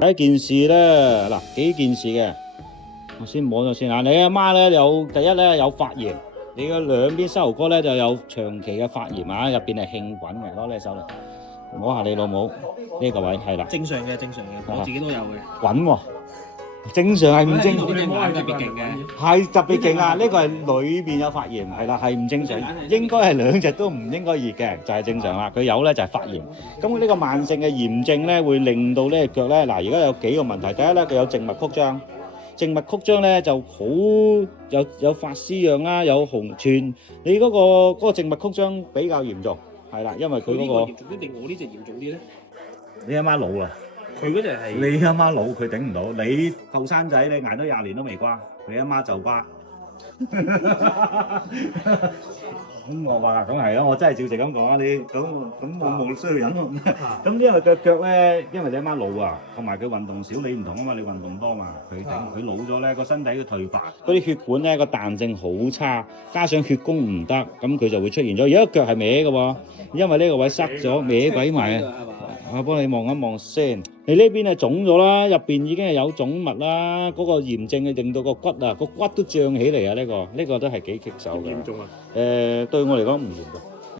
第一件事咧，嗱幾件事嘅，我先摸咗先啊。你阿媽咧第一咧有發炎，你嘅兩邊膝頭哥咧就有長期嘅發炎啊，入邊係興滾嘅，攞你手嚟摸下你老母呢個位係啦，正常嘅，我自己都有嘅。滾喎，正常係唔正常，呢隻眼特別勁嘅，係特別勁啊！呢個係裏邊有發炎，係啦，係唔正常，應該係兩隻都唔應該熱嘅，就係正常啦。佢有咧就係發炎，咁呢個慢性嘅炎症咧會令到呢隻腳咧，嗱而家有幾個問題，第一咧佢有靜脈曲張。靜脈曲張咧就好有發絲樣啦，有紅串。你嗰個靜脈曲張比較嚴重，係啦，因為佢嗰個嚴重啲定我呢隻嚴重啲咧？你阿媽老啦，佢嗰隻係你阿媽老佢頂唔到，你後生仔你捱多20年都未瓜，你阿媽就瓜。咁我話咁係咯，我真係照直咁講啊！你咁我冇需要忍咯。咁因為腳咧，因為你阿媽老啊，同埋佢運動少，你唔同啊嘛，你運動多嘛，佢老咗咧個身體嘅退化，嗰啲血管咧個彈性好差，加上血供唔得，咁佢就會出現咗。而家腳係歪嘅喎，因為呢個位塞咗歪鬼埋啊！我幫你望一望先，你呢邊係腫咗啦，入邊已經係有腫物啦，嗰個炎症係令到個骨啊，個骨都脹起嚟啊！呢個都係幾棘手嘅。嚴重啊？對我嚟講唔嚴重。